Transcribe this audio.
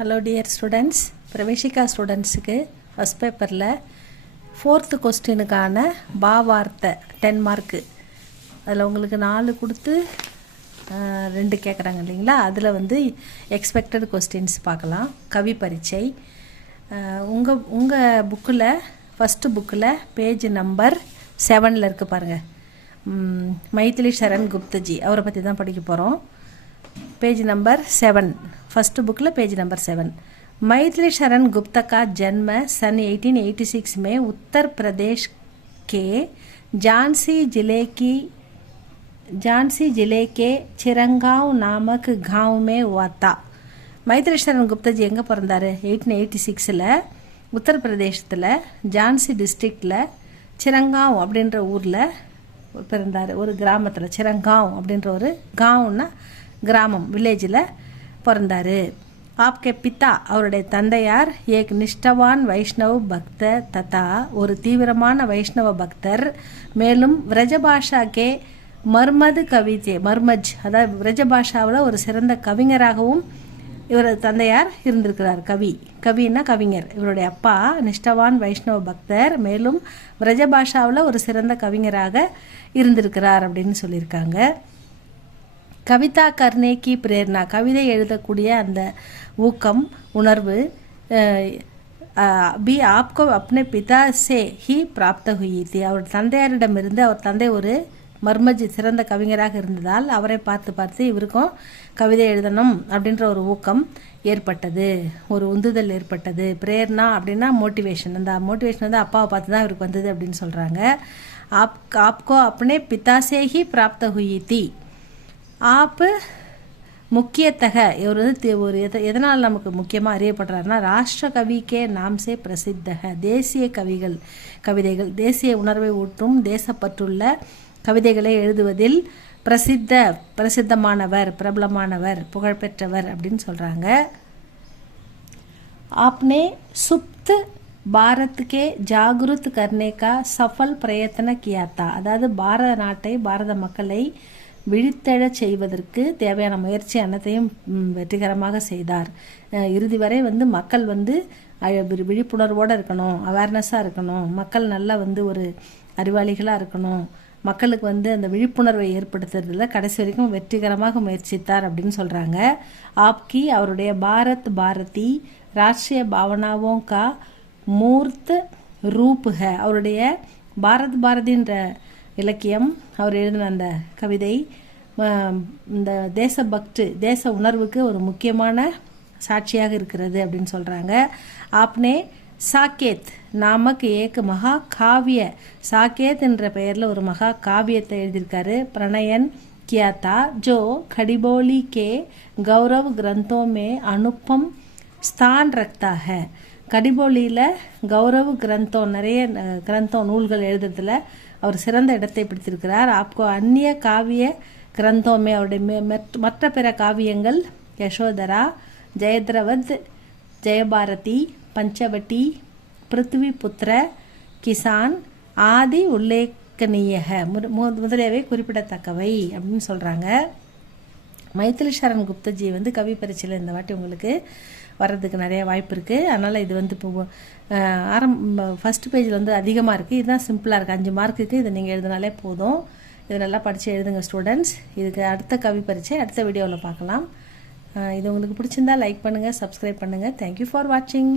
Hello dear students, Praveshika students க்கு first paperல 4th questionக்கான Bhavartha 10 mark அதில் உங்களுக்கு 4 கொடுத்து 2 கேட்குறாங்க இல்லைங்களா. அதில் வந்து எக்ஸ்பெக்டட் கொஸ்டின்ஸ் பார்க்கலாம். கவி பரீட்சை உங்கள் புக்கில் ஃபஸ்ட்டு புக்கில் பேஜ் நம்பர் 7 இருக்குது பாருங்கள். மைதிலி சரண் குப்தஜி அவரை பற்றி தான் படிக்க போகிறோம். Page number 7 first book page number 7 Maithili Sharan Gupta का जन्म सन 1886 में उत्तर प्रदेश के झांसी जिले के चिरंगांव नामक गांव में हुआ था. मैथिली शरण गुप्ता जी எங்கே பிறந்தாரு? 1886ல் உத்தரப்பிரதேசத்தில் ஜான்சி டிஸ்ட்ரிக்டில் சிரங்காவ் அப்படின்ற ஊரில் பிறந்தார். ஒரு கிராமத்தில் சிரங்காவ் அப்படின்ற ஒரு காவுன்னா கிராமம் வில்லேஜில் பிறந்தார். ஆப்கே பித்தா அவருடைய தந்தையார் ஏக் நிஷ்டவான் வைஷ்ணவ் பக்தர் ததா ஒரு தீவிரமான வைஷ்ணவ பக்தர். மேலும் விரஜபாஷாக்கே மர்மது கவிதை மர்மஜ் அதாவது விரஜபாஷாவில் ஒரு சிறந்த கவிஞராகவும் இவரது தந்தையார் இருந்திருக்கிறார். கவின்னா கவிஞர். இவருடைய அப்பா நிஷ்டவான் வைஷ்ணவ பக்தர், மேலும் விரஜபாஷாவில் ஒரு சிறந்த கவிஞராக இருந்திருக்கிறார் அப்படின்னு சொல்லியிருக்காங்க. கவிதா கர்னேக்கி பிரேரணா கவிதை எழுதக்கூடிய அந்த ஊக்கம் உணர்வு பி ஆப்கோ அப்னே பிதா சே ஹி பிராப்த ஹுயி தி அவர் தந்தையாரிடமிருந்து. அவர் தந்தை ஒரு மர்மஜி சிறந்த கவிஞராக இருந்ததால் அவரை பார்த்து இவருக்கும் கவிதை எழுதணும் அப்படின்ற ஒரு ஊக்கம் ஏற்பட்டது, ஒரு உந்துதல் ஏற்பட்டது. பிரேரணா அப்படின்னா மோட்டிவேஷன். அந்த மோட்டிவேஷன் வந்து அப்பாவை பார்த்து தான் இவருக்கு வந்தது அப்படின்னு சொல்கிறாங்க. ஆப்கோ அப்னே பிதா சே ஹி பிராப்த ஹுயி தி ஆப் முக்கியத்தக இவர் வந்து ஒரு எதனால் நமக்கு முக்கியமாக அறியப்படுறாருன்னா ராஷ்டிர கவிக்கே நாம்சே பிரசித்தக தேசிய கவிதைகள் தேசிய உணர்வை ஊற்றும் தேசப்பற்றுள்ள கவிதைகளை எழுதுவதில் பிரசித்தமானவர், பிரபலமானவர், புகழ்பெற்றவர் அப்படின்னு சொல்கிறாங்க. ஆப்னே சுப்த் பாரத்கே ஜாகுருத் கர்னேகா சஃபல் பிரயத்தன கியாத்தா அதாவது பாரத நாட்டை பாரத மக்களை விழித்தெழச் செய்வதற்கு தேவையான முயற்சி அனைத்தையும் வெற்றிகரமாக செய்தார். இறுதி வரை வந்து மக்கள் வந்து விழிப்புணர்வோடு இருக்கணும், அவேர்னஸாக இருக்கணும், மக்கள் நல்லா வந்து ஒரு அறிவாளிகளாக இருக்கணும், மக்களுக்கு வந்து அந்த விழிப்புணர்வை ஏற்படுத்துறதுல கடைசி வரைக்கும் வெற்றிகரமாக முயற்சித்தார் அப்படின்னு சொல்கிறாங்க. ஆப்கி அவருடைய பாரதி ராஷ்ட்ரிய பாவனாவோ கா மூர்த் ரூப் ஹை அவருடைய பாரதின்ற இலக்கியம் அவர் எழுதின அந்த கவிதை இந்த தேச உணர்வுக்கு ஒரு முக்கியமான சாட்சியாக இருக்கிறது அப்படின்னு சொல்கிறாங்க. ஆப்னே சாக்கேத் நாமக் ஏக் மகா காவிய சாக்கேத் என்ற பெயரில் ஒரு மகா காவியத்தை எழுதியிருக்காரு. பிரணயன் கியாத்தா ஜோ கடிபோலி கே கௌரவ் கிரந்தோ மே அனுப்பம் ஸ்தான் ரக்தா ஹை கடிபோலியில் கௌரவ் கிரந்தம் நிறைய நூல்கள் எழுதுறதுல அவர் சிறந்த இடத்தை பிடித்திருக்கிறார். ஆப்கோ அந்நிய காவிய கிரந்தோமே அவருடைய மற்ற பிற காவியங்கள் யசோதரா, ஜெயத்ரவத், ஜெயபாரதி, பஞ்சவட்டி, பிருத்வி புத்திர, கிசான் ஆதி உல்லேகனீய முதலியவை குறிப்பிடத்தக்கவை அப்படின்னு சொல்கிறாங்க. மைதிலி சரண் குப்தஜி வந்து கவி பரீட்சையில் இந்த வாட்டி உங்களுக்கு வர்றதுக்கு நிறைய வாய்ப்பு இருக்குது. அதனால் இது வந்து இப்போ ஃபஸ்ட்டு பேஜில் வந்து அதிகமாக இருக்குது. இதுதான் சிம்பிளாக இருக்குது. 5 மார்க்குக்கு இதை நீங்கள் எழுதினாலே போதும். இதை நல்லா படித்து எழுதுங்க ஸ்டூடெண்ட்ஸ். இதுக்கு அடுத்த கவி பரீட்சை அடுத்த வீடியோவில் பார்க்கலாம். இது உங்களுக்கு பிடிச்சிருந்தா லைக் பண்ணுங்கள், சப்ஸ்கிரைப் பண்ணுங்கள். தேங்க்யூ ஃபார் வாட்சிங்.